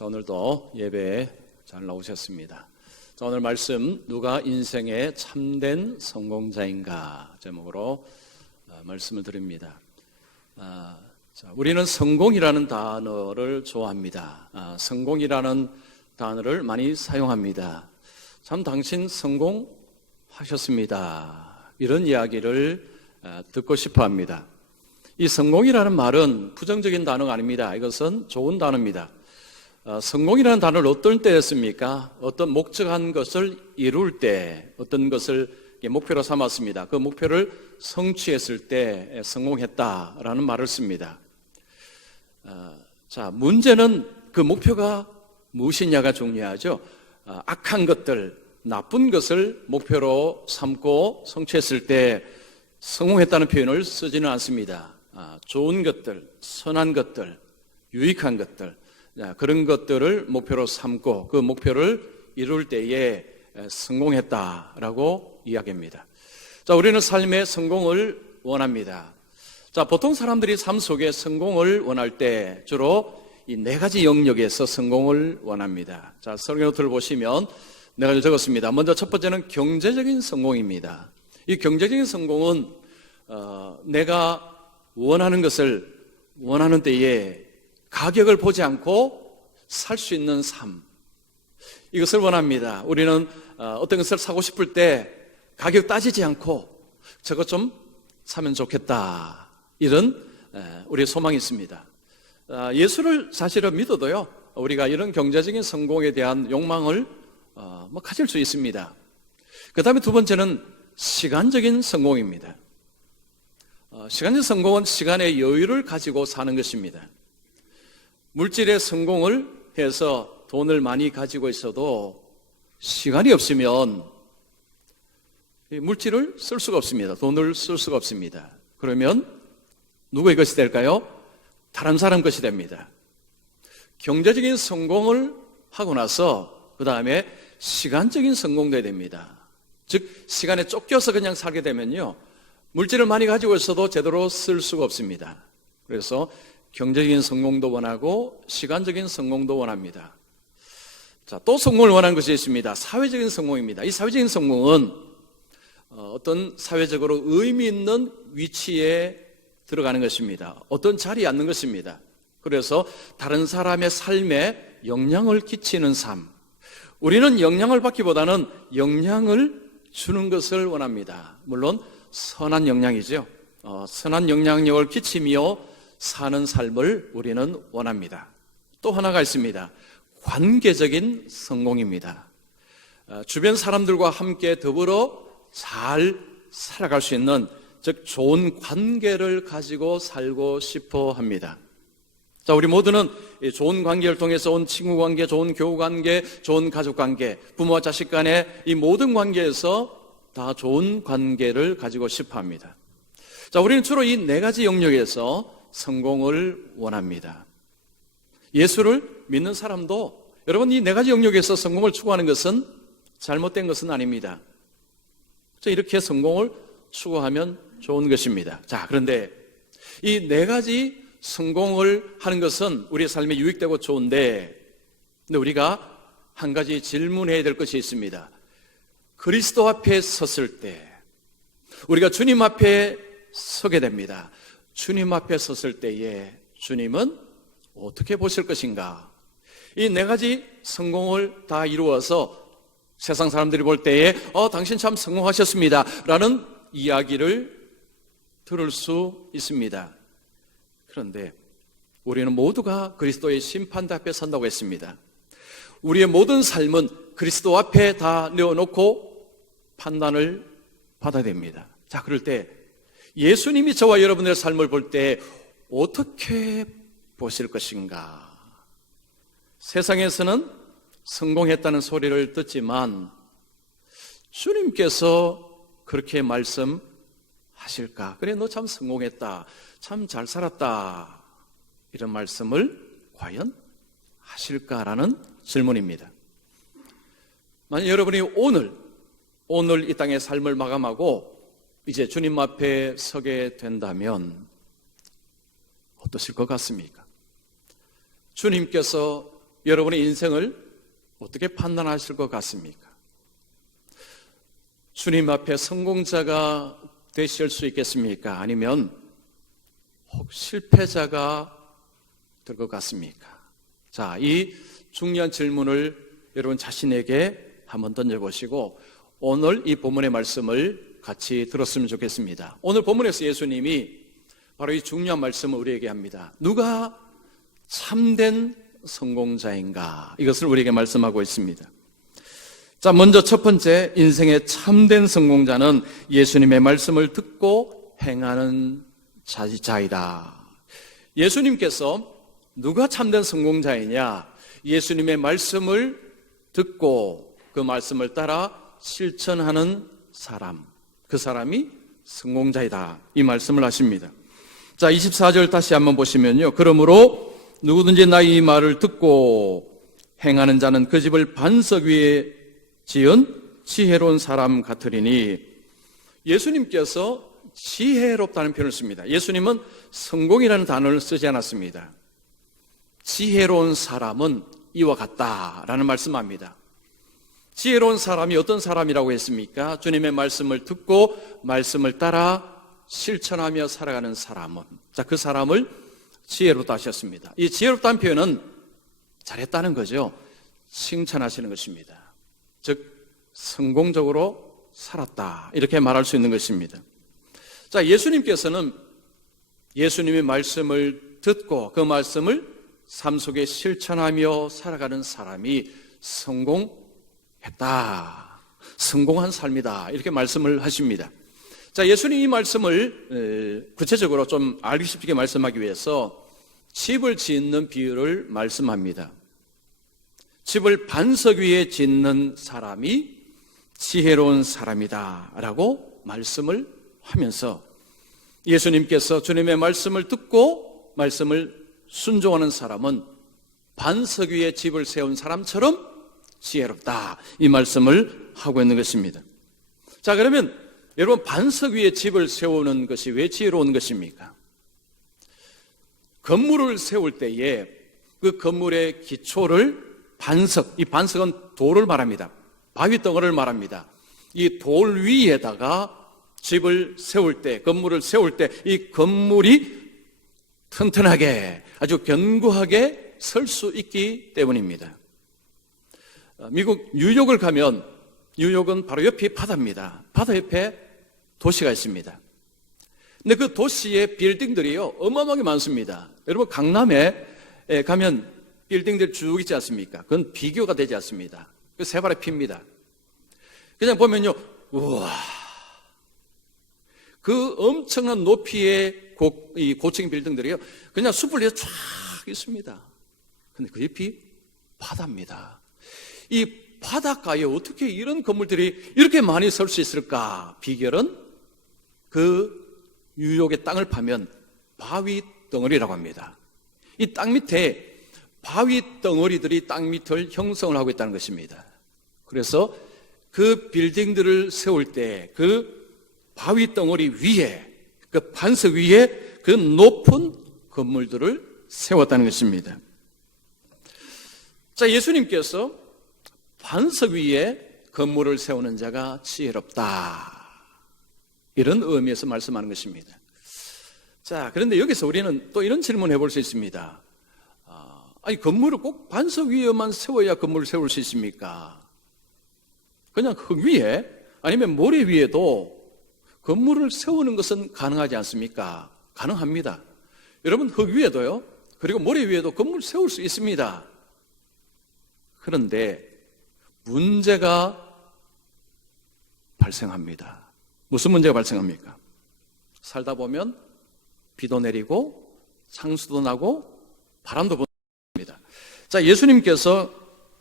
자, 오늘도 예배에 잘 나오셨습니다. 자, 오늘 말씀 누가 인생의 참된 성공자인가 제목으로 말씀을 드립니다. 자, 우리는 성공이라는 단어를 좋아합니다. 성공이라는 단어를 많이 사용합니다. 참 당신 성공하셨습니다. 이런 이야기를 듣고 싶어 합니다. 이 성공이라는 말은 부정적인 단어가 아닙니다. 이것은 좋은 단어입니다. 성공이라는 단어를 어떤 때에 씁니까? 어떤 목적한 것을 이룰 때, 어떤 것을 목표로 삼았습니다. 그 목표를 성취했을 때 성공했다라는 말을 씁니다. 자, 문제는 그 목표가 무엇이냐가 중요하죠. 악한 것들, 나쁜 것을 목표로 삼고 성취했을 때 성공했다는 표현을 쓰지는 않습니다. 좋은 것들, 선한 것들, 유익한 것들, 그런 것들을 목표로 삼고 그 목표를 이룰 때에 성공했다라고 이야기합니다. 자, 우리는 삶의 성공을 원합니다. 자, 보통 사람들이 삶 속에 성공을 원할 때 주로 이 네 가지 영역에서 성공을 원합니다. 자, 설교노트를 보시면 네 가지를 적었습니다. 먼저 첫 번째는 경제적인 성공입니다. 이 경제적인 성공은 내가 원하는 것을 원하는 때에 가격을 보지 않고 살 수 있는 삶, 이것을 원합니다. 우리는 어떤 것을 사고 싶을 때 가격 따지지 않고 저것 좀 사면 좋겠다, 이런 우리의 소망이 있습니다. 예수를 사실은 믿어도요, 우리가 이런 경제적인 성공에 대한 욕망을 가질 수 있습니다. 그 다음에 두 번째는 시간적인 성공입니다. 시간적인 성공은 시간의 여유를 가지고 사는 것입니다. 물질의 성공을 해서 돈을 많이 가지고 있어도 시간이 없으면 물질을 쓸 수가 없습니다. 돈을 쓸 수가 없습니다. 그러면 누구의 것이 될까요? 다른 사람 것이 됩니다. 경제적인 성공을 하고 나서 그 다음에 시간적인 성공도 해야 됩니다. 즉 시간에 쫓겨서 그냥 살게 되면요, 물질을 많이 가지고 있어도 제대로 쓸 수가 없습니다. 그래서 경제적인 성공도 원하고 시간적인 성공도 원합니다. 자, 또 성공을 원하는 것이 있습니다. 사회적인 성공입니다. 이 사회적인 성공은 어떤 사회적으로 의미 있는 위치에 들어가는 것입니다. 어떤 자리에 앉는 것입니다. 그래서 다른 사람의 삶에 영향을 끼치는 삶. 우리는 영향을 받기보다는 영향을 주는 것을 원합니다. 물론 선한 영향이죠. 선한 영향력을 끼치며 사는 삶을 우리는 원합니다. 또 하나가 있습니다. 관계적인 성공입니다. 주변 사람들과 함께 더불어 잘 살아갈 수 있는, 즉 좋은 관계를 가지고 살고 싶어 합니다. 자, 우리 모두는 좋은 관계를 통해서 온 친구 관계, 좋은 교우 관계, 좋은 가족 관계, 부모와 자식 간의 이 모든 관계에서 다 좋은 관계를 가지고 싶어 합니다. 자, 우리는 주로 이 네 가지 영역에서 성공을 원합니다. 예수를 믿는 사람도 여러분 이 네 가지 영역에서 성공을 추구하는 것은 잘못된 것은 아닙니다. 이렇게 성공을 추구하면 좋은 것입니다. 자, 그런데 이 네 가지 성공을 하는 것은 우리의 삶에 유익되고 좋은데, 근데 우리가 한 가지 질문해야 될 것이 있습니다. 그리스도 앞에 섰을 때, 우리가 주님 앞에 서게 됩니다. 주님 앞에 섰을 때에 주님은 어떻게 보실 것인가? 이 네 가지 성공을 다 이루어서 세상 사람들이 볼 때에 당신 참 성공하셨습니다 라는 이야기를 들을 수 있습니다. 그런데 우리는 모두가 그리스도의 심판대 앞에 선다고 했습니다. 우리의 모든 삶은 그리스도 앞에 다 내어놓고 판단을 받아야 됩니다. 자, 그럴 때 예수님이 저와 여러분의 삶을 볼 때 어떻게 보실 것인가? 세상에서는 성공했다는 소리를 듣지만 주님께서 그렇게 말씀하실까? 그래, 너 참 성공했다, 참 잘 살았다, 이런 말씀을 과연 하실까라는 질문입니다. 만약 여러분이 오늘 이 땅의 삶을 마감하고 이제 주님 앞에 서게 된다면 어떠실 것 같습니까? 주님께서 여러분의 인생을 어떻게 판단하실 것 같습니까? 주님 앞에 성공자가 되실 수 있겠습니까? 아니면 혹 실패자가 될 것 같습니까? 자, 이 중요한 질문을 여러분 자신에게 한번 던져보시고 오늘 이 본문의 말씀을 같이 들었으면 좋겠습니다. 오늘 본문에서 예수님이 바로 이 중요한 말씀을 우리에게 합니다. 누가 참된 성공자인가? 이것을 우리에게 말씀하고 있습니다. 자, 먼저 첫 번째, 인생의 참된 성공자는 예수님의 말씀을 듣고 행하는 자이다. 예수님께서 누가 참된 성공자이냐? 예수님의 말씀을 듣고 그 말씀을 따라 실천하는 사람, 그 사람이 성공자이다. 이 말씀을 하십니다. 자, 24절 다시 한번 보시면요. 그러므로 누구든지 나의 이 말을 듣고 행하는 자는 그 집을 반석 위에 지은 지혜로운 사람 같으리니, 예수님께서 지혜롭다는 표현을 씁니다. 예수님은 성공이라는 단어를 쓰지 않았습니다. 지혜로운 사람은 이와 같다라는 말씀합니다. 지혜로운 사람이 어떤 사람이라고 했습니까? 주님의 말씀을 듣고 말씀을 따라 실천하며 살아가는 사람은, 자, 그 사람을 지혜롭다 하셨습니다. 이 지혜롭다는 표현은 잘했다는 거죠. 칭찬하시는 것입니다. 즉 성공적으로 살았다, 이렇게 말할 수 있는 것입니다. 자, 예수님께서는 예수님의 말씀을 듣고 그 말씀을 삶 속에 실천하며 살아가는 사람이 성공했다, 성공한 삶이다, 이렇게 말씀을 하십니다. 자, 예수님 이 말씀을 구체적으로 좀 알기 쉽게 말씀하기 위해서 집을 짓는 비유를 말씀합니다. 집을 반석 위에 짓는 사람이 지혜로운 사람이다 라고 말씀을 하면서 예수님께서 주님의 말씀을 듣고 말씀을 순종하는 사람은 반석 위에 집을 세운 사람처럼 지혜롭다, 이 말씀을 하고 있는 것입니다. 자, 그러면 여러분, 반석 위에 집을 세우는 것이 왜 지혜로운 것입니까? 건물을 세울 때에 그 건물의 기초를 반석, 이 반석은 돌을 말합니다. 바위 덩어리를 말합니다. 이 돌 위에다가 집을 세울 때, 건물을 세울 때 이 건물이 튼튼하게, 아주 견고하게 설 수 있기 때문입니다. 미국 뉴욕을 가면, 뉴욕은 바로 옆이 바다입니다. 바다 옆에 도시가 있습니다. 근데 그 도시의 빌딩들이요, 어마어마하게 많습니다. 여러분, 강남에 가면 빌딩들 쭉 있지 않습니까? 그건 비교가 되지 않습니다. 그 세 발에 핍니다. 그냥 보면요, 우와, 그 엄청난 높이의 이 고층 빌딩들이요, 그냥 숲을 위에 쫙 있습니다. 근데 그 옆이 바다입니다. 이 바닷가에 어떻게 이런 건물들이 이렇게 많이 설 수 있을까? 비결은 그 뉴욕의 땅을 파면 바위 덩어리라고 합니다. 이 땅 밑에 바위 덩어리들이 땅 밑을 형성을 하고 있다는 것입니다. 그래서 그 빌딩들을 세울 때 그 바위 덩어리 위에, 그 반석 위에 그 높은 건물들을 세웠다는 것입니다. 자, 예수님께서 반석 위에 건물을 세우는 자가 지혜롭다, 이런 의미에서 말씀하는 것입니다. 자, 그런데 여기서 우리는 또 이런 질문을 해볼 수 있습니다. 아니, 건물을 꼭 반석 위에만 세워야 건물을 세울 수 있습니까? 그냥 흙 위에 아니면 모래 위에도 건물을 세우는 것은 가능하지 않습니까? 가능합니다. 여러분, 흙 위에도요, 그리고 모래 위에도 건물 세울 수 있습니다. 그런데 문제가 발생합니다. 무슨 문제가 발생합니까? 살다 보면 비도 내리고 상수도 나고 바람도 분다. 자, 예수님께서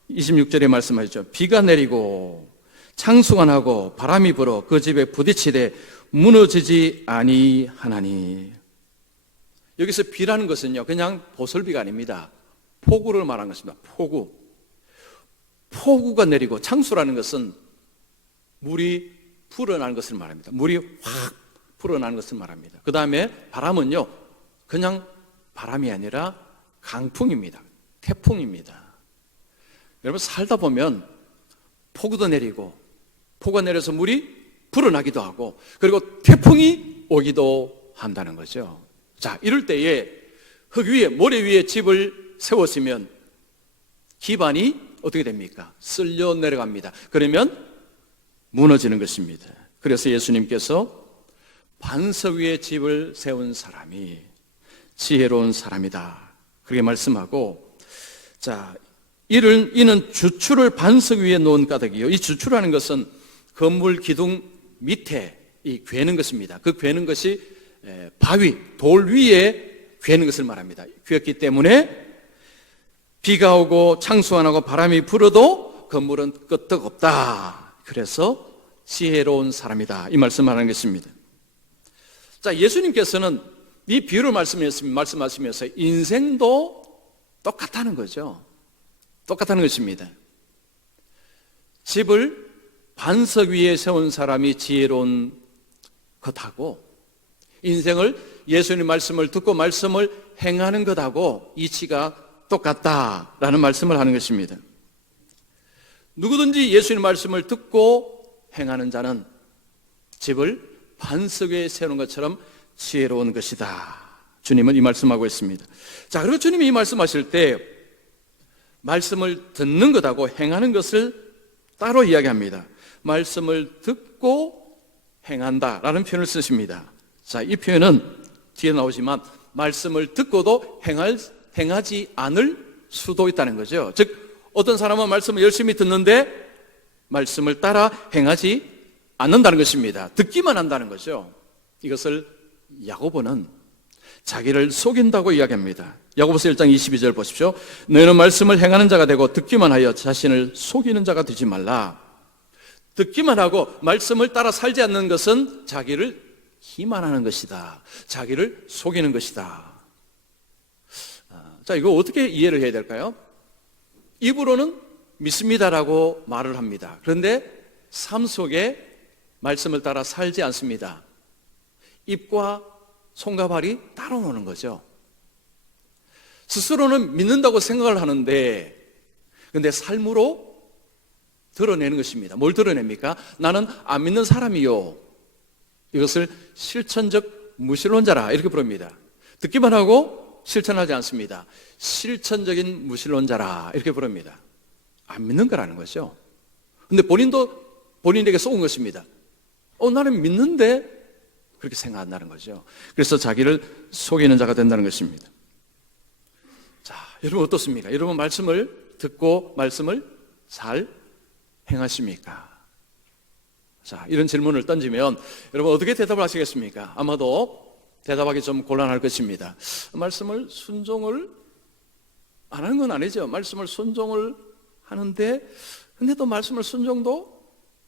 26절에 말씀하셨죠. 비가 내리고 창수가 나고 바람이 불어 그 집에 부딪히되 무너지지 아니하나니. 여기서 비라는 것은요, 그냥 보슬비가 아닙니다. 폭우를 말하는 것입니다. 폭우. 폭우가 내리고, 창수라는 것은 물이 불어나는 것을 말합니다. 물이 확 불어나는 것을 말합니다. 그 다음에 바람은요, 그냥 바람이 아니라 강풍입니다. 태풍입니다. 여러분, 살다 보면 폭우도 내리고, 폭우가 내려서 물이 불어나기도 하고, 그리고 태풍이 오기도 한다는 거죠. 자, 이럴 때에 흙 위에, 모래 위에 집을 세웠으면 기반이 어떻게 됩니까? 쓸려 내려갑니다. 그러면 무너지는 것입니다. 그래서 예수님께서 반석 위에 집을 세운 사람이 지혜로운 사람이다, 그렇게 말씀하고, 자, 이는 주추를 반석 위에 놓은 까닭이요. 이 주추라는 것은 건물 기둥 밑에 이 괴는 것입니다. 그 괴는 것이 바위, 돌 위에 괴는 것을 말합니다. 괴었기 때문에 비가 오고 창수 안 하고 바람이 불어도 건물은 끄떡없다. 그래서 지혜로운 사람이다, 이 말씀을 하는 것입니다. 자, 예수님께서는 이 비유를 말씀하시면서 인생도 똑같다는 거죠. 똑같다는 것입니다. 집을 반석 위에 세운 사람이 지혜로운 것하고, 인생을 예수님 말씀을 듣고 말씀을 행하는 것하고 이치가 똑같다라는 말씀을 하는 것입니다. 누구든지 예수님 말씀을 듣고 행하는 자는 집을 반석 위에 세우는 것처럼 지혜로운 것이다, 주님은 이 말씀하고 있습니다. 자, 그리고 주님이 이 말씀하실 때 말씀을 듣는 것하고 행하는 것을 따로 이야기합니다. 말씀을 듣고 행한다라는 표현을 쓰십니다. 자, 이 표현은 뒤에 나오지만 말씀을 듣고도 행하지 않을 수도 있다는 거죠. 즉, 어떤 사람은 말씀을 열심히 듣는데 말씀을 따라 행하지 않는다는 것입니다. 듣기만 한다는 거죠. 이것을 야고보는 자기를 속인다고 이야기합니다. 야고보서 1장 22절 보십시오. 너희는 말씀을 행하는 자가 되고 듣기만 하여 자신을 속이는 자가 되지 말라. 듣기만 하고 말씀을 따라 살지 않는 것은 자기를 기만하는 것이다, 자기를 속이는 것이다. 자, 이거 어떻게 이해를 해야 될까요? 입으로는 믿습니다라고 말을 합니다. 그런데 삶 속에 말씀을 따라 살지 않습니다. 입과 손과 발이 따로 노는 거죠. 스스로는 믿는다고 생각을 하는데, 그런데 삶으로 드러내는 것입니다. 뭘 드러냅니까? 나는 안 믿는 사람이요. 이것을 실천적 무신론자라 이렇게 부릅니다. 듣기만 하고 실천하지 않습니다. 실천적인 무신론자라 이렇게 부릅니다. 안 믿는 거라는 거죠. 그런데 본인도 본인에게 속은 것입니다. 나는 믿는데, 그렇게 생각한다는 거죠. 그래서 자기를 속이는 자가 된다는 것입니다. 자, 여러분 어떻습니까? 여러분 말씀을 듣고 말씀을 잘 행하십니까? 자, 이런 질문을 던지면 여러분 어떻게 대답을 하시겠습니까? 아마도 대답하기 좀 곤란할 것입니다. 말씀을 순종을 안 하는 건 아니죠. 말씀을 순종을 하는데, 근데 또 말씀을 순종도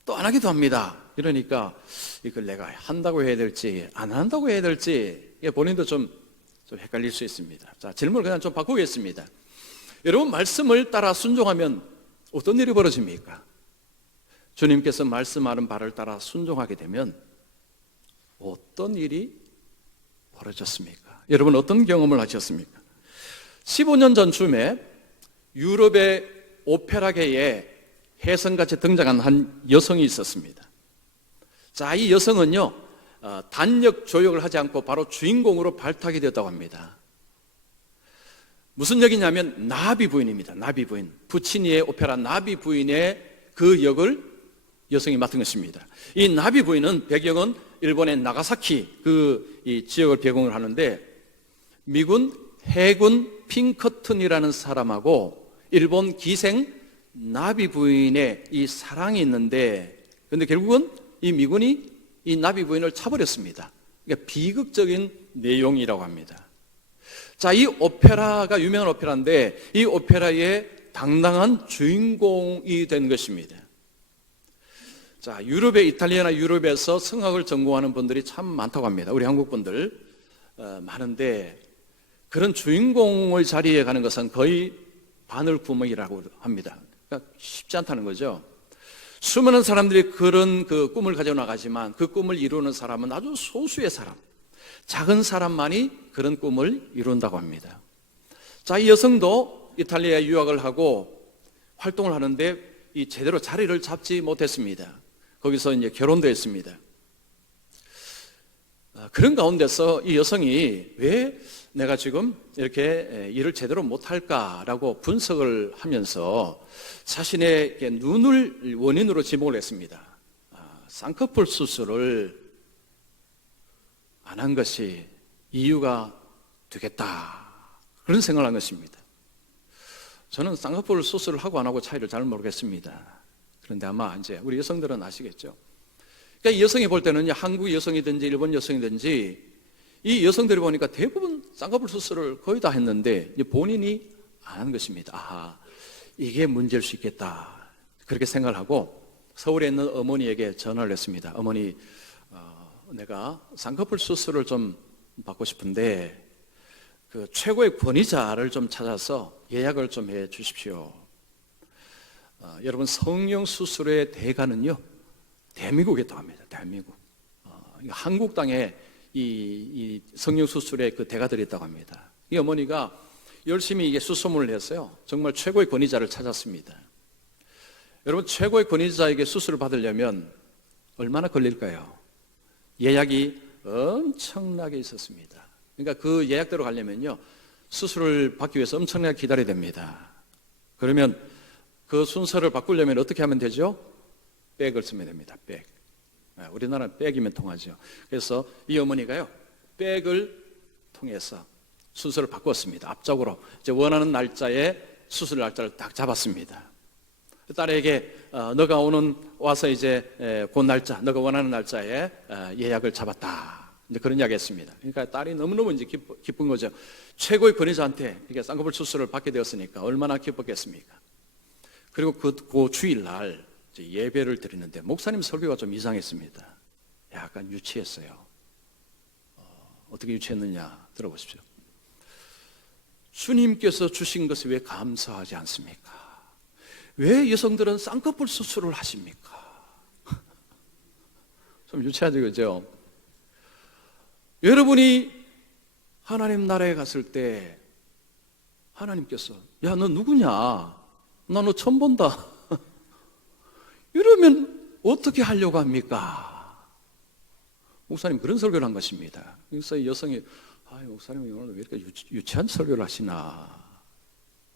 또 안 하기도 합니다. 이러니까 이걸 내가 한다고 해야 될지 안 한다고 해야 될지 본인도 좀 헷갈릴 수 있습니다. 자, 질문을 그냥 좀 바꾸겠습니다. 여러분 말씀을 따라 순종하면 어떤 일이 벌어집니까? 주님께서 말씀하는 바를 따라 순종하게 되면 어떤 일이 벌어졌습니까? 여러분 어떤 경험을 하셨습니까? 15년 전쯤에 유럽의 오페라계에 혜성같이 등장한 한 여성이 있었습니다. 자, 이 여성은요, 단역 조역을 하지 않고 바로 주인공으로 발탁이 되었다고 합니다. 무슨 역이냐면 나비 부인입니다. 나비 부인. 부치니의 오페라 나비 부인의 그 역을 여성이 맡은 것입니다. 이 나비 부인은 배경은 일본의 나가사키 이 지역을 배경으로 하는데, 미군 해군 핑커튼이라는 사람하고 일본 기생 나비 부인의 이 사랑이 있는데, 그런데 결국은 이 미군이 이 나비 부인을 차버렸습니다. 그러니까 비극적인 내용이라고 합니다. 자, 이 오페라가 유명한 오페라인데 이 오페라의 당당한 주인공이 된 것입니다. 자, 유럽의 이탈리아나 유럽에서 성악을 전공하는 분들이 참 많다고 합니다. 우리 한국 분들 많은데, 그런 주인공의 자리에 가는 것은 거의 바늘구멍이라고 합니다. 그러니까 쉽지 않다는 거죠. 수많은 사람들이 그런 그 꿈을 가져 나가지만 그 꿈을 이루는 사람은 아주 소수의 사람, 작은 사람만이 그런 꿈을 이룬다고 합니다. 자, 이 여성도 이탈리아에 유학을 하고 활동을 하는데 이 제대로 자리를 잡지 못했습니다. 거기서 이제 결혼도 했습니다. 그런 가운데서 이 여성이 왜 내가 지금 이렇게 일을 제대로 못할까라고 분석을 하면서 자신의 눈을 원인으로 지목을 했습니다. 쌍꺼풀 수술을 안 한 것이 이유가 되겠다, 그런 생각을 한 것입니다. 저는 쌍꺼풀 수술을 하고 안 하고 차이를 잘 모르겠습니다. 그런데 아마 이제 우리 여성들은 아시겠죠. 그러니까 이 여성이 볼 때는 한국 여성이든지 일본 여성이든지 이 여성들이 보니까 대부분 쌍꺼풀 수술을 거의 다 했는데 본인이 안 한 것입니다. 아하, 이게 문제일 수 있겠다, 그렇게 생각을 하고 서울에 있는 어머니에게 전화를 했습니다. 어머니, 내가 쌍꺼풀 수술을 좀 받고 싶은데 그 최고의 권위자를 좀 찾아서 예약을 좀 해 주십시오. 여러분, 성형 수술의 대가는요, 대한민국에 있다고 합니다. 대한민국. 한국 땅에 이 성형 수술의 그 대가들이 있다고 합니다. 이 어머니가 열심히 이게 수소문을 했어요. 정말 최고의 권위자를 찾았습니다. 여러분, 최고의 권위자에게 수술을 받으려면 얼마나 걸릴까요? 예약이 엄청나게 있었습니다. 그러니까 그 예약대로 가려면요, 수술을 받기 위해서 엄청나게 기다려야 됩니다. 그러면 그 순서를 바꾸려면 어떻게 하면 되죠? 백을 쓰면 됩니다. 백. 우리나라는 백이면 통하죠. 그래서 이 어머니가요, 백을 통해서 순서를 바꿨습니다. 앞쪽으로 이제 원하는 날짜에 수술 날짜를 딱 잡았습니다. 딸에게 너가 와서 이제 그 날짜, 너가 원하는 날짜에 예약을 잡았다, 이제 그런 이야기 했습니다. 그러니까 딸이 너무너무 이제 기쁜 거죠. 최고의 권위자한테 이렇게 쌍꺼풀 수술을 받게 되었으니까 얼마나 기뻤겠습니까? 그리고 그 주일날 예배를 드리는데 목사님 설교가 좀 이상했습니다. 약간 유치했어요. 어떻게 유치했느냐 들어보십시오. 주님께서 주신 것에 왜 감사하지 않습니까? 왜 여성들은 쌍꺼풀 수술을 하십니까? 좀 유치하죠, 그죠? 여러분이 하나님 나라에 갔을 때 하나님께서 야, 너 누구냐? 나 너 처음 본다. 이러면 어떻게 하려고 합니까? 목사님 그런 설교를 한 것입니다. 그래서 이 여성이 목사님이 오늘 왜 이렇게 유치한 설교를 하시나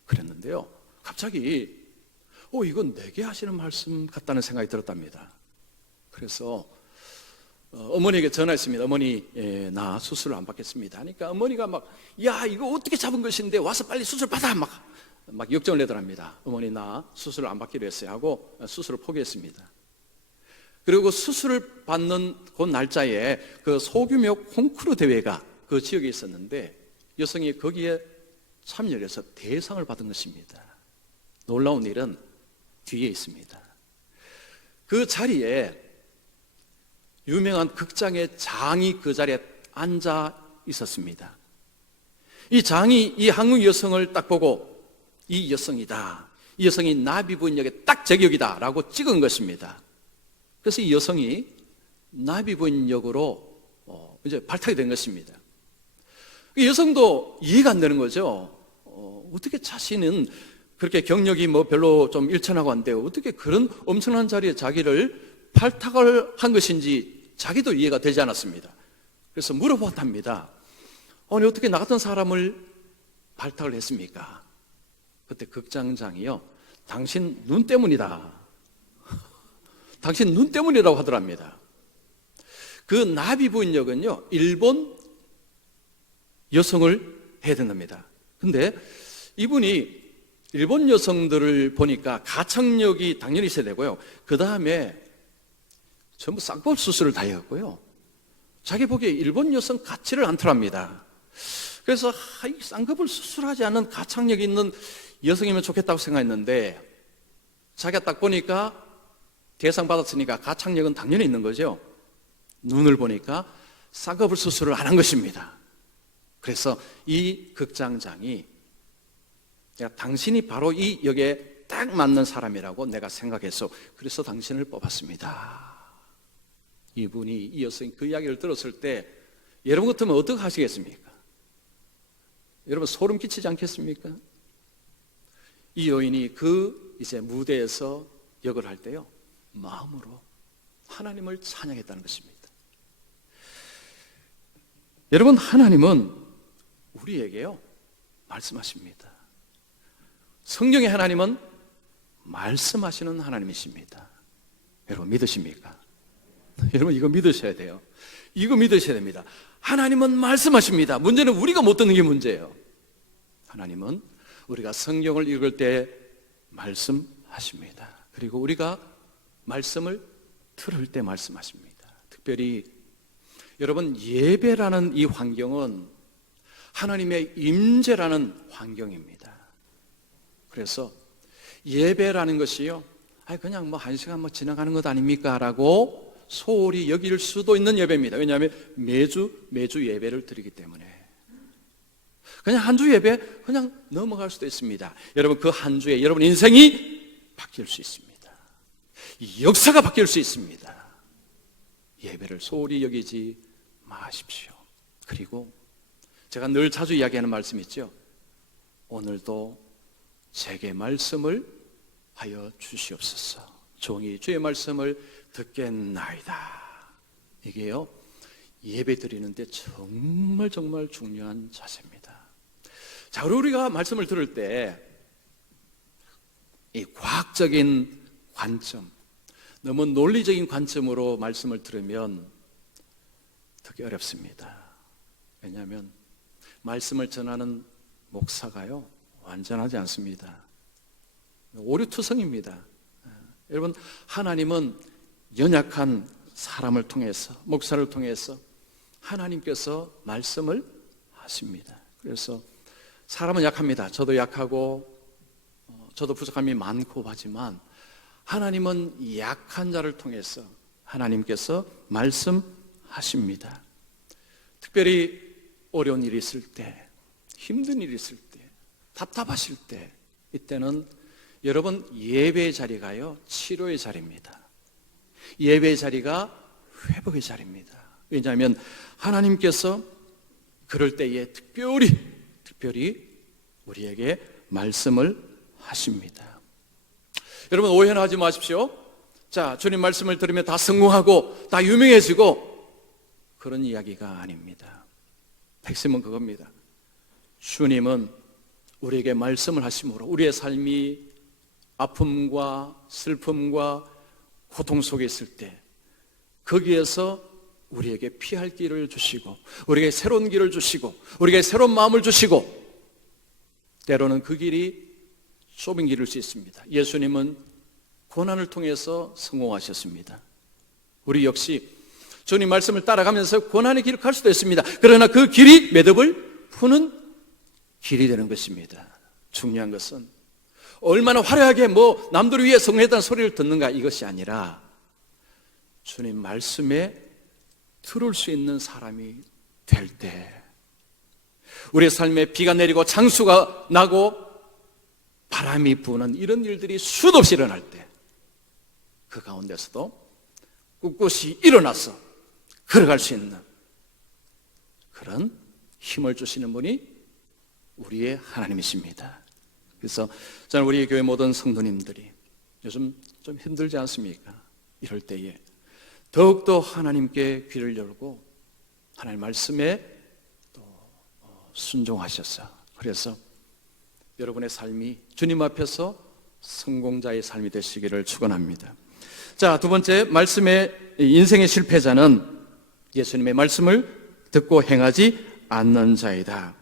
그랬는데요, 갑자기 이건 내게 하시는 말씀 같다는 생각이 들었답니다. 그래서 어머니에게 전화했습니다. 어머니, 나 수술을 안 받겠습니다 하니까 어머니가 야, 이거 어떻게 잡은 것인데 와서 빨리 수술 받아, 막 역정을 내더랍니다. 어머니, 나 수술을 안 받기로 했어요 하고 수술을 포기했습니다. 그리고 수술을 받는 그 날짜에 그 소규모 콩쿠르 대회가 그 지역에 있었는데 여성이 거기에 참여를 해서 대상을 받은 것입니다. 놀라운 일은 뒤에 있습니다. 그 자리에 유명한 극장의 장이 그 자리에 앉아 있었습니다. 이 장이 이 한국 여성을 딱 보고 이 여성이다, 이 여성이 나비부인역에 딱 저격이다 라고 찍은 것입니다. 그래서 이 여성이 나비부인역으로 이제 발탁이 된 것입니다. 이 여성도 이해가 안 되는 거죠. 어떻게 자신은 그렇게 경력이 별로 좀 일천하고 한데 어떻게 그런 엄청난 자리에 자기를 발탁을 한 것인지 자기도 이해가 되지 않았습니다. 그래서 물어봤답니다. 아니, 어떻게 나 같은 사람을 발탁을 했습니까? 그때 극장장이요, 당신 눈 때문이다. 당신 눈 때문이라고 하더랍니다. 그 나비부인역은요, 일본 여성을 해야 된답니다. 근데 이분이 일본 여성들을 보니까 가창력이 당연히 있어야 되고요, 그 다음에 전부 쌍꺼풀 수술을 다 해갔고요, 자기 보기에 일본 여성 같지를 않더랍니다. 그래서 이 쌍꺼풀 수술하지 않은 가창력이 있는 여성이면 좋겠다고 생각했는데 자기가 딱 보니까 대상 받았으니까 가창력은 당연히 있는 거죠. 눈을 보니까 쌍꺼풀 수술을 안 한 것입니다. 그래서 이 극장장이 당신이 바로 이 역에 딱 맞는 사람이라고 내가 생각해서 그래서 당신을 뽑았습니다. 이분이, 이 여성이 그 이야기를 들었을 때 여러분 같으면 어떻게 하시겠습니까? 여러분 소름 끼치지 않겠습니까? 이 여인이 그 이제 무대에서 역을 할 때요, 마음으로 하나님을 찬양했다는 것입니다. 여러분, 하나님은 우리에게요 말씀하십니다. 성경의 하나님은 말씀하시는 하나님이십니다. 여러분 믿으십니까? 여러분 이거 믿으셔야 돼요. 이거 믿으셔야 됩니다. 하나님은 말씀하십니다. 문제는 우리가 못 듣는 게 문제예요. 하나님은 우리가 성경을 읽을 때 말씀하십니다. 그리고 우리가 말씀을 들을 때 말씀하십니다. 특별히 여러분, 예배라는 이 환경은 하나님의 임재라는 환경입니다. 그래서 예배라는 것이요, 그냥 뭐 한 시간 지나가는 것 아닙니까? 라고 소홀히 여길 수도 있는 예배입니다. 왜냐하면 매주 예배를 드리기 때문에. 그냥 한 주 예배 그냥 넘어갈 수도 있습니다. 여러분, 그 한 주에 여러분 인생이 바뀔 수 있습니다. 이 역사가 바뀔 수 있습니다. 예배를 소홀히 여기지 마십시오. 그리고 제가 늘 자주 이야기하는 말씀이 있죠. 오늘도 제게 말씀을 하여 주시옵소서. 종이 주의 말씀을 듣겠나이다. 이게요, 예배 드리는데 정말 중요한 자세입니다. 자, 우리가 말씀을 들을 때 이 과학적인 관점, 너무 논리적인 관점으로 말씀을 들으면 되게 어렵습니다. 왜냐하면 말씀을 전하는 목사가요 완전하지 않습니다. 오류투성입니다. 여러분, 하나님은 연약한 사람을 통해서, 목사를 통해서 하나님께서 말씀을 하십니다. 그래서 사람은 약합니다. 저도 약하고 저도 부족함이 많고 하지만 하나님은 약한 자를 통해서 하나님께서 말씀하십니다. 특별히 어려운 일이 있을 때, 힘든 일이 있을 때, 답답하실 때, 이때는 여러분 예배의 자리가요 치료의 자리입니다. 예배의 자리가 회복의 자리입니다. 왜냐하면 하나님께서 그럴 때에 특별히 우리에게 말씀을 하십니다. 여러분 오해는 하지 마십시오. 자, 주님 말씀을 들으면 다 성공하고 다 유명해지고 그런 이야기가 아닙니다. 핵심은 그겁니다. 주님은 우리에게 말씀을 하심으로 우리의 삶이 아픔과 슬픔과 고통 속에 있을 때 거기에서 우리에게 피할 길을 주시고 우리에게 새로운 길을 주시고 우리에게 새로운 마음을 주시고 때로는 그 길이 좁은 길일 수 있습니다. 예수님은 고난을 통해서 성공하셨습니다. 우리 역시 주님 말씀을 따라가면서 고난의 길을 갈 수도 있습니다. 그러나 그 길이 매듭을 푸는 길이 되는 것입니다. 중요한 것은 얼마나 화려하게 남들 위해 성공했다는 소리를 듣는가 이것이 아니라 주님 말씀에 들을 수 있는 사람이 될 때 우리의 삶에 비가 내리고 장수가 나고 바람이 부는 이런 일들이 수도 없이 일어날 때 그 가운데서도 꿋꿋이 일어나서 걸어갈 수 있는 그런 힘을 주시는 분이 우리의 하나님이십니다. 그래서 저는 우리 교회 모든 성도님들이 요즘 좀 힘들지 않습니까? 이럴 때에 더욱더 하나님께 귀를 열고 하나님 말씀에 또 순종하셔서 그래서 여러분의 삶이 주님 앞에서 성공자의 삶이 되시기를 축원합니다. 자, 두 번째 말씀의 인생의 실패자는 예수님의 말씀을 듣고 행하지 않는 자이다.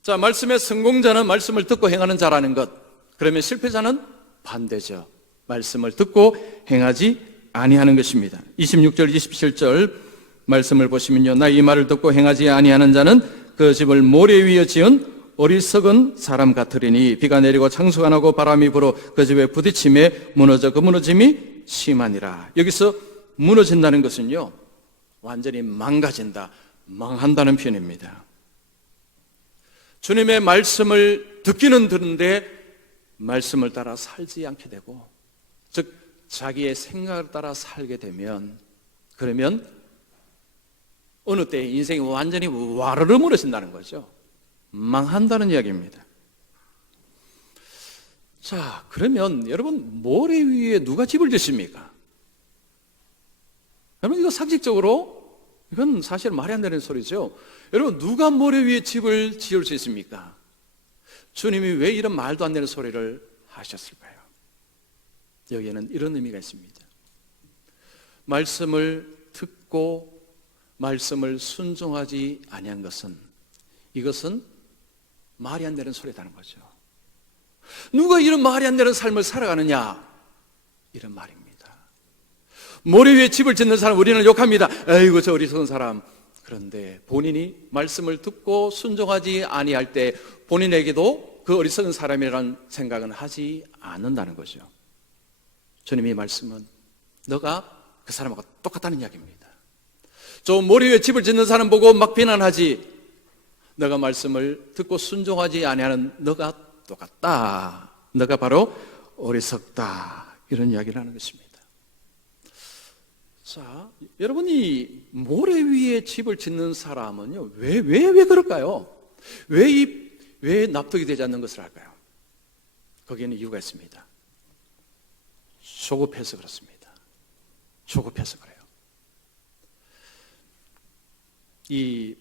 자, 말씀의 성공자는 말씀을 듣고 행하는 자라는 것. 그러면 실패자는 반대죠. 말씀을 듣고 행하지 아니하는 것입니다. 26절 27절 말씀을 보시면요, 나 이 말을 듣고 행하지 아니하는 자는 그 집을 모래 위에 지은 어리석은 사람 같으리니 비가 내리고 창수가 나고 바람이 불어 그 집에 부딪힘에 무너져 그 무너짐이 심하니라. 여기서 무너진다는 것은요 완전히 망가진다, 망한다는 표현입니다. 주님의 말씀을 듣기는 듣는데 말씀을 따라 살지 않게 되고 즉 자기의 생각을 따라 살게 되면 그러면 어느 때 인생이 완전히 와르르 무너진다는 거죠. 망한다는 이야기입니다. 자, 그러면 여러분 모래 위에 누가 집을 짓습니까? 여러분 이거 상식적으로 이건 사실 말이 안 되는 소리죠. 여러분 누가 모래 위에 집을 지을 수 있습니까? 주님이 왜 이런 말도 안 되는 소리를 하셨을까요? 여기에는 이런 의미가 있습니다. 말씀을 듣고 말씀을 순종하지 아니한 것은, 이것은 말이 안 되는 소리라는 거죠. 누가 이런 말이 안 되는 삶을 살아가느냐, 이런 말입니다. 모래 위에 집을 짓는 사람 우리는 욕합니다. 에이구 저 어리석은 사람. 그런데 본인이 말씀을 듣고 순종하지 아니할 때 본인에게도 그 어리석은 사람이라는 생각은 하지 않는다는 거죠. 주님의 말씀은 너가 그 사람하고 똑같다는 이야기입니다. 저 모래 위에 집을 짓는 사람 보고 막 비난하지, 너가 말씀을 듣고 순종하지 아니하는 너가 똑같다, 너가 바로 어리석다, 이런 이야기를 하는 것입니다. 자, 여러분이 모래 위에 집을 짓는 사람은요, 왜 그럴까요? 왜 납득이 되지 않는 것을 할까요? 거기에는 이유가 있습니다. 조급해서 그렇습니다. 조급해서 그래요. 이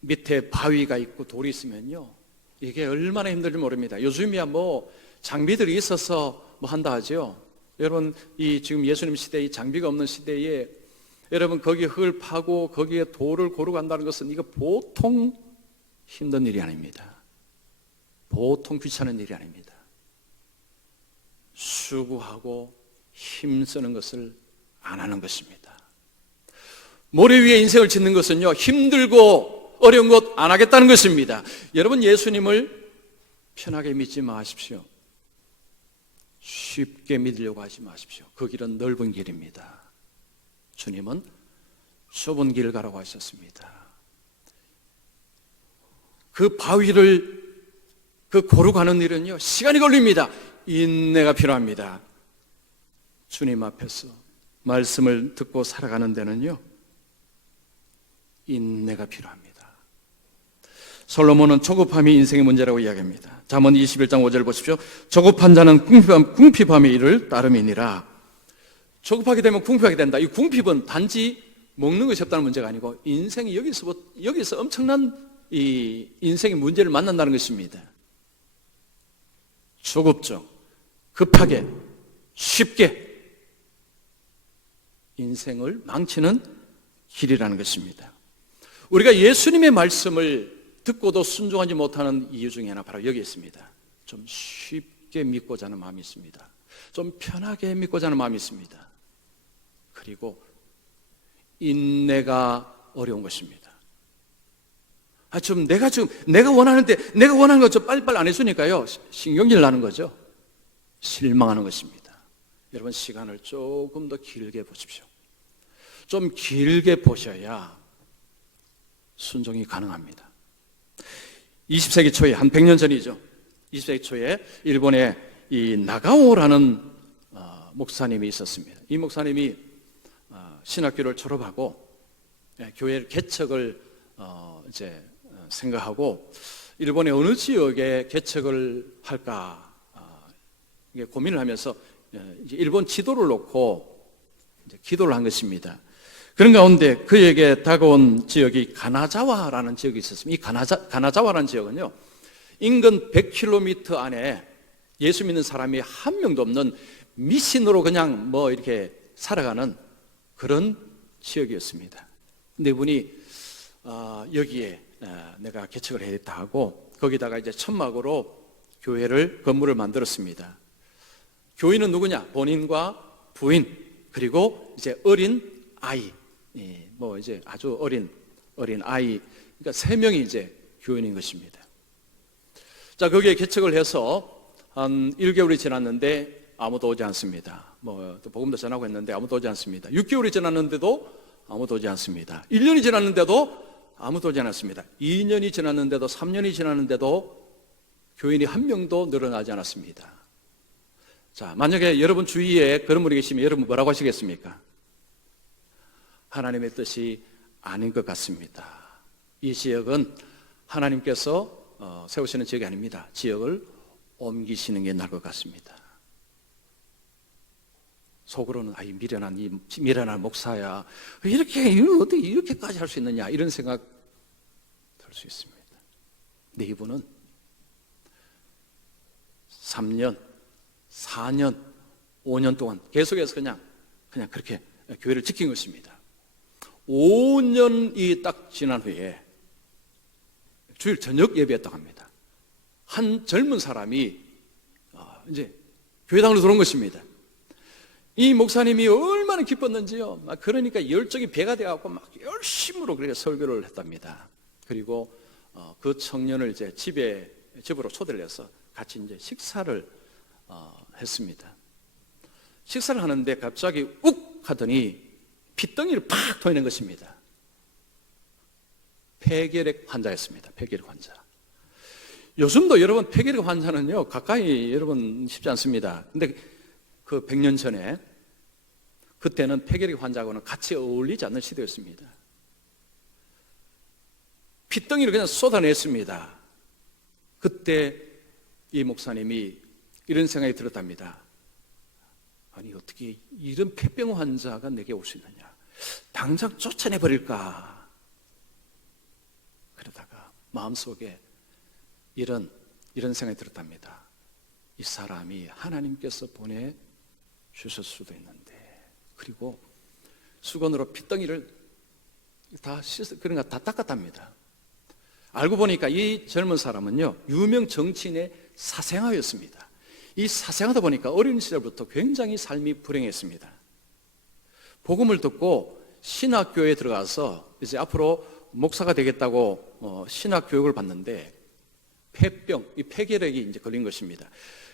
밑에 바위가 있고 돌이 있으면요, 이게 얼마나 힘들지 모릅니다. 요즘이야 뭐 장비들이 있어서 뭐 한다 하죠. 여러분 이 지금 예수님 시대에 장비가 없는 시대에 여러분 거기 흙을 파고 거기에 돌을 고르고 간다는 것은 이거 보통 힘든 일이 아닙니다. 보통 귀찮은 일이 아닙니다. 수고하고 힘쓰는 것을 안 하는 것입니다. 모래 위에 인생을 짓는 것은요, 힘들고 어려운 것 안 하겠다는 것입니다. 여러분 예수님을 편하게 믿지 마십시오. 쉽게 믿으려고 하지 마십시오. 그 길은 넓은 길입니다. 주님은 좁은 길을 가라고 하셨습니다. 그 바위를 고루 가는 일은요, 시간이 걸립니다. 인내가 필요합니다. 주님 앞에서 말씀을 듣고 살아가는 데는요, 인내가 필요합니다. 솔로몬은 조급함이 인생의 문제라고 이야기합니다. 잠언 21장 5절 보십시오. 조급한 자는 궁핍함의 일을 따름이니라. 조급하게 되면 궁핍하게 된다. 이 궁핍은 단지 먹는 것이 없다는 문제가 아니고 인생이 여기서 엄청난 이 인생의 문제를 만난다는 것입니다. 조급죠. 급하게, 쉽게 인생을 망치는 길이라는 것입니다. 우리가 예수님의 말씀을 듣고도 순종하지 못하는 이유 중에 하나 바로 여기 있습니다. 좀 쉽게 믿고자 하는 마음이 있습니다. 좀 편하게 믿고자 하는 마음이 있습니다. 그리고 인내가 어려운 것입니다. 내가 원하는 것 좀 빨리빨리 안 해주니까요, 신경질 나는 거죠. 실망하는 것입니다. 여러분 시간을 조금 더 길게 보십시오. 좀 길게 보셔야 순종이 가능합니다. 20세기 초에 한 100년 전이죠. 20세기 초에 일본에 이 나가오라는 목사님이 있었습니다. 이 목사님이 신학교를 졸업하고 교회 개척을 이제 생각하고 일본의 어느 지역에 개척을 할까 이게 고민을 하면서 이제 일본 지도를 놓고 이제 기도를 한 것입니다. 그런 가운데 그에게 다가온 지역이 가나자와라는 지역이 있었습니다. 이 가나자와라는 지역은요, 인근 100km 안에 예수 믿는 사람이 한 명도 없는 미신으로 그냥 뭐 이렇게 살아가는 그런 지역이었습니다. 근데 이분이 여기에 내가 개척을 해야겠다 하고 거기다가 이제 천막으로 건물을 만들었습니다. 교인은 누구냐? 본인과 부인 그리고 이제 어린 아이, 뭐 이제 아주 어린 아이, 그러니까 3명이 이제 교인인 것입니다. 자, 거기에 개척을 해서 한 1개월이 지났는데 아무도 오지 않습니다. 뭐 또 복음도 전하고 했는데 아무도 오지 않습니다. 6개월이 지났는데도 아무도 오지 않습니다. 1년이 지났는데도 아무도 오지 않았습니다. 2년이 지났는데도 3년이 지났는데도 교인이 한 명도 늘어나지 않았습니다. 자, 만약에 여러분 주위에 그런 분이 계시면 여러분 뭐라고 하시겠습니까? 하나님의 뜻이 아닌 것 같습니다. 이 지역은 하나님께서 세우시는 지역이 아닙니다. 지역을 옮기시는 게 나을 것 같습니다. 속으로는 미련한 목사야. 어떻게 이렇게까지 할 수 있느냐 이런 생각 들 수 있습니다. 근데 이분은 3년, 4년, 5년 동안 계속해서 그냥 그렇게 교회를 지킨 것입니다. 5년이 딱 지난 후에 주일 저녁 예배했다고 합니다. 한 젊은 사람이 이제 교회당으로 들어온 것입니다. 이 목사님이 얼마나 기뻤는지요. 그러니까 열정이 배가 돼갖고 막 열심으로 그렇게 설교를 했답니다. 그리고 그 청년을 이제 집으로 초대를 해서 같이 이제 식사를 했습니다. 식사를 하는데 갑자기 욱 하더니 핏덩이를 팍 터내는 것입니다. 폐결핵 환자였습니다. 폐결핵 환자. 요즘도 여러분 폐결핵 환자는요 가까이 여러분 쉽지 않습니다. 근데 그 100년 전에 그때는 폐결핵 환자하고는 같이 어울리지 않는 시대였습니다. 핏덩이를 그냥 쏟아냈습니다. 그때 이 목사님이 이런 생각이 들었답니다. 아니 어떻게 이런 폐병 환자가 내게 올 수 있느냐. 당장 쫓아내버릴까. 그러다가 마음속에 이런 생각이 들었답니다. 이 사람이 하나님께서 보내주실 수도 있는데, 그리고 수건으로 핏덩이를 다 닦았답니다. 알고 보니까 이 젊은 사람은요 유명 정치인의 사생아였습니다. 이 사생아다 보니까 어린 시절부터 굉장히 삶이 불행했습니다. 복음을 듣고 신학교에 들어가서 이제 앞으로 목사가 되겠다고 신학교육을 받는데 이 폐결핵이 이제 걸린 것입니다.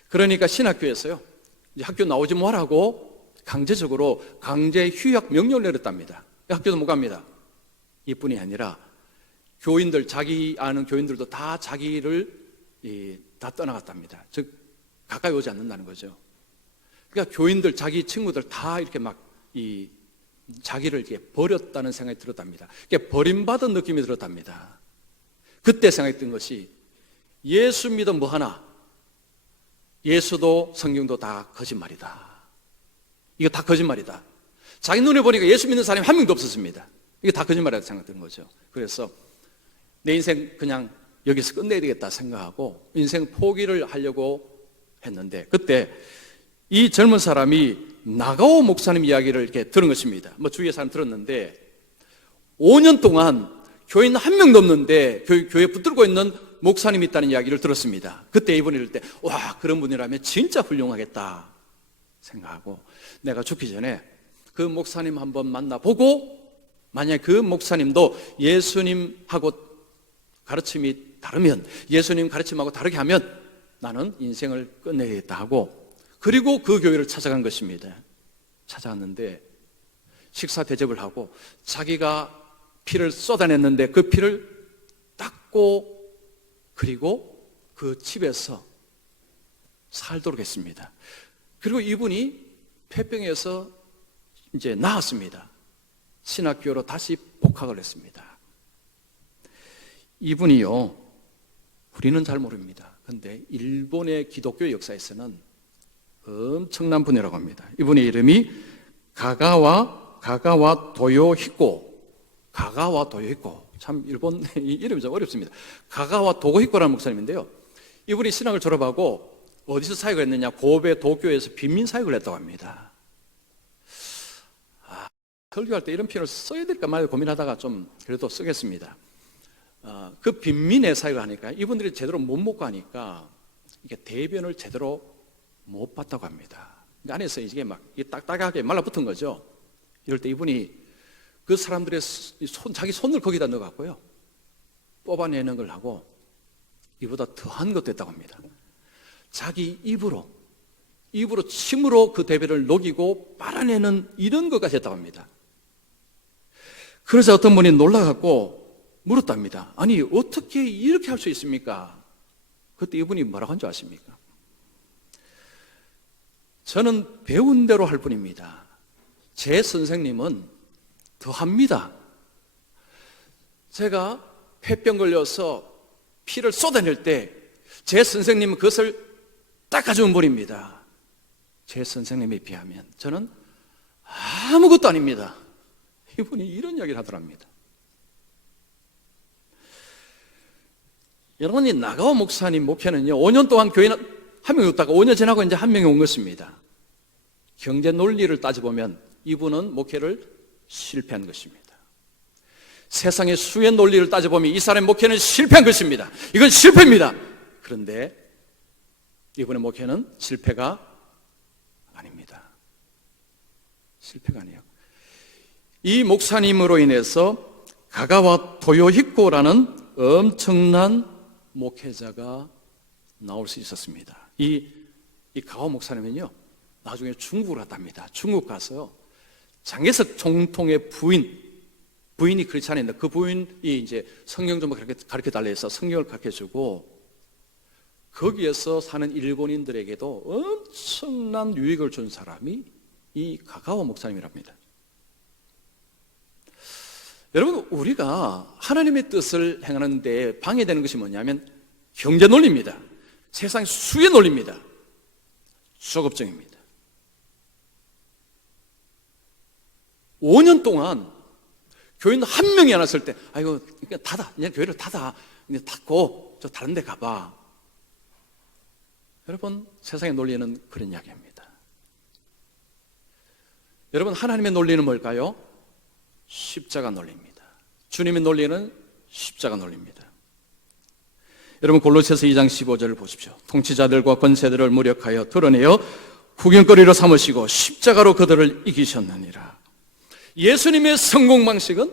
그러니까 신학교에서요 이제 학교 나오지 말라고 강제적으로 강제 휴학 명령을 내렸답니다. 학교도 못 갑니다. 이뿐이 아니라 자기 아는 교인들도 다 자기를 다 떠나갔답니다. 즉 가까이 오지 않는다는 거죠. 그러니까 교인들, 자기 친구들 다 이렇게 자기를 이렇게 버렸다는 생각이 들었답니다. 그러니까 버림받은 느낌이 들었답니다. 그때 생각이 든 것이 예수 믿어 뭐하나? 예수도 성경도 다 거짓말이다. 이거 다 거짓말이다. 자기 눈에 보니까 예수 믿는 사람이 한 명도 없었습니다. 이게 다 거짓말이라고 생각된 거죠. 그래서 내 인생 그냥 여기서 끝내야 되겠다 생각하고 인생 포기를 하려고 했는데, 그때 이 젊은 사람이 나가오 목사님 이야기를 이렇게 들은 것입니다. 주위에 사람 들었는데 5년 동안 교인 한 명도 없는데 교회에 붙들고 있는 목사님이 있다는 이야기를 들었습니다. 그때 이분이 이럴 때 와, 그런 분이라면 진짜 훌륭하겠다 생각하고 내가 죽기 전에 그 목사님 한번 만나보고 만약에 그 목사님도 예수님하고 가르침이 다르면, 예수님 가르침하고 다르게 하면 나는 인생을 끝내야겠다 하고, 그리고 그 교회를 찾아간 것입니다. 찾아갔는데 식사 대접을 하고 자기가 피를 쏟아냈는데 그 피를 닦고 그리고 그 집에서 살도록 했습니다. 그리고 이분이 폐병에서 이제 나았습니다. 신학교로 다시 복학을 했습니다. 이분이요, 우리는 잘 모릅니다. 그런데 일본의 기독교 역사에서는 엄청난 분이라고 합니다. 이분의 이름이 가가와 도요히코. 참 일본 이름이 좀 어렵습니다. 가가와 도요히코라는 목사님인데요, 이분이 신학을 졸업하고 어디서 사역을 했느냐, 고베 도쿄에서 빈민사역을 했다고 합니다. 설교할 때 이런 표현을 써야 될까 말까 고민하다가 좀 그래도 쓰겠습니다. 그 빈민의 사역을 하니까 이분들이 제대로 못 먹고 하니까 이게 대변을 제대로 못 봤다고 합니다. 안에서 이게 막 딱딱하게 말라붙은 거죠. 이럴 때 이분이 그 사람들의 자기 손을 거기다 넣어갖고요 뽑아내는 걸 하고, 이보다 더한 것도 했다고 합니다. 자기 입으로 침으로 그 대변을 녹이고 빨아내는 이런 것까지 했다고 합니다. 그래서 어떤 분이 놀라갖고 물었답니다. 아니 어떻게 이렇게 할 수 있습니까? 그때 이분이 뭐라고 한 줄 아십니까? 저는 배운 대로 할 뿐입니다. 제 선생님은 더합니다. 제가 폐병 걸려서 피를 쏟아낼 때 제 선생님은 그것을 닦아준 분입니다. 제 선생님에 비하면 저는 아무것도 아닙니다. 이분이 이런 이야기를 하더랍니다. 여러분, 이 나가오 목사님 목회는요, 5년 동안 교회는 한 명이 없다가 5년 지나고 이제 한 명이 온 것입니다. 경제 논리를 따져보면 이분은 목회를 실패한 것입니다. 세상의 수의 논리를 따져보면 이 사람의 목회는 실패한 것입니다. 이건 실패입니다. 그런데 이분의 목회는 실패가 아닙니다. 실패가 아니에요. 이 목사님으로 인해서 가가와 토요히코라는 엄청난 목회자가 나올 수 있었습니다. 이 가와 목사님은요, 나중에 중국을 갔답니다. 중국 가서 장개석 총통의 부인이 크리스찬인데 그 부인이 이제 성경 좀 그렇게 가르쳐 달라 해서 성경을 가르쳐 주고, 거기에서 사는 일본인들에게도 엄청난 유익을 준 사람이 이 가가와 목사님이랍니다. 여러분, 우리가 하나님의 뜻을 행하는 데 방해되는 것이 뭐냐면 경제 논리입니다. 세상의 수의 논리입니다. 소급증입니다. 5년 동안 교인 한 명이 안 왔을 때, 아이고, 그냥 닫아. 그냥 교회를 닫아. 그냥 닫고 저 다른 데 가봐. 여러분, 세상의 논리는 그런 이야기입니다. 여러분, 하나님의 논리는 뭘까요? 십자가 논리입니다. 주님의 논리는 십자가 논리입니다. 여러분, 골로새서 2장 15절을 보십시오. 통치자들과 권세들을 무력하여 드러내어 구경거리로 삼으시고 십자가로 그들을 이기셨느니라. 예수님의 성공 방식은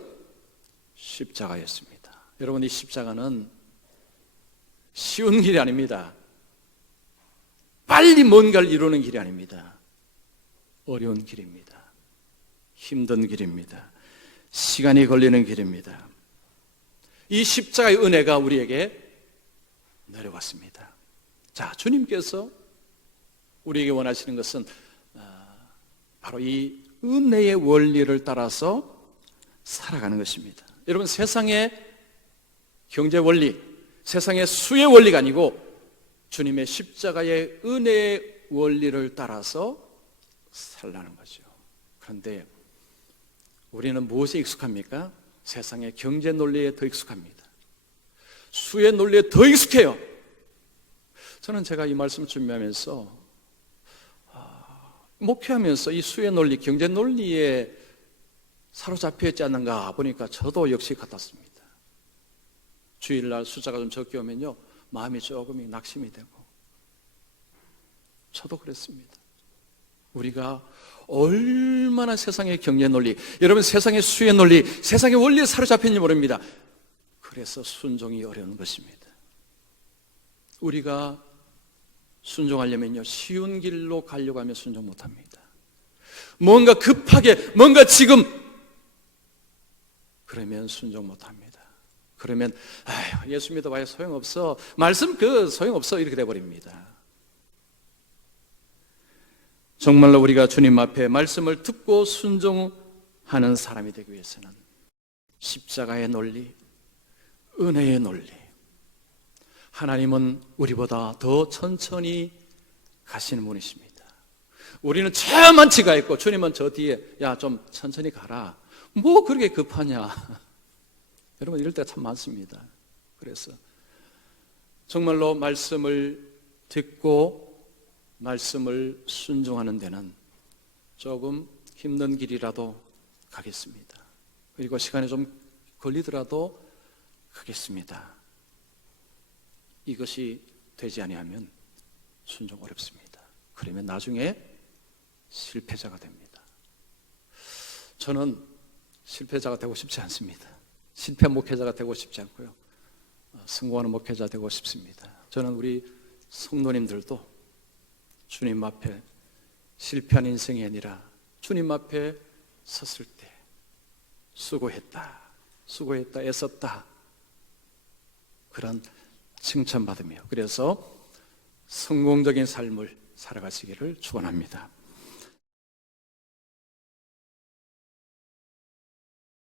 십자가였습니다. 여러분, 이 십자가는 쉬운 길이 아닙니다. 빨리 뭔가를 이루는 길이 아닙니다. 어려운 길입니다. 힘든 길입니다. 시간이 걸리는 길입니다. 이 십자가의 은혜가 우리에게 내려왔습니다. 자, 주님께서 우리에게 원하시는 것은 바로 이 은혜의 원리를 따라서 살아가는 것입니다. 여러분, 세상의 경제 원리, 세상의 수의 원리가 아니고 주님의 십자가의 은혜의 원리를 따라서 살라는 거죠. 그런데 우리는 무엇에 익숙합니까? 세상의 경제 논리에 더 익숙합니다. 수의 논리에 더 익숙해요. 저는 제가 이 말씀을 준비하면서 목회하면서 이 수의 논리, 경제 논리에 사로잡혀 있지 않는가 보니까 저도 역시 같았습니다. 주일날 숫자가 좀 적게 오면요, 마음이 조금 낙심이 되고, 저도 그랬습니다. 우리가 얼마나 세상의 경제 논리, 여러분 세상의 수의 논리, 세상의 원리에 사로잡혔는지 모릅니다. 그래서 순종이 어려운 것입니다. 우리가 순종하려면요, 쉬운 길로 가려고 하면 순종 못합니다. 뭔가 급하게, 뭔가 지금, 그러면 순종 못합니다. 그러면 아휴, 예수 믿어봐야 소용없어, 말씀 소용없어, 이렇게 돼버립니다. 정말로 우리가 주님 앞에 말씀을 듣고 순종하는 사람이 되기 위해서는 십자가의 논리, 은혜의 논리, 하나님은 우리보다 더 천천히 가시는 분이십니다. 우리는 저 많이 가 있고 주님은 저 뒤에 야, 좀 천천히 가라. 뭐 그렇게 급하냐. 여러분, 이럴 때가 참 많습니다. 그래서 정말로 말씀을 듣고 말씀을 순종하는 데는 조금 힘든 길이라도 가겠습니다. 그리고 시간이 좀 걸리더라도 가겠습니다. 이것이 되지 아니하면 순종 어렵습니다. 그러면 나중에 실패자가 됩니다. 저는 실패자가 되고 싶지 않습니다. 실패 목회자가 되고 싶지 않고요, 성공하는 목회자 되고 싶습니다. 저는 우리 성도님들도 주님 앞에 실패한 인생이 아니라 주님 앞에 섰을 때 수고했다, 애썼다, 그런 칭찬받으며, 그래서 성공적인 삶을 살아가시기를 축원합니다.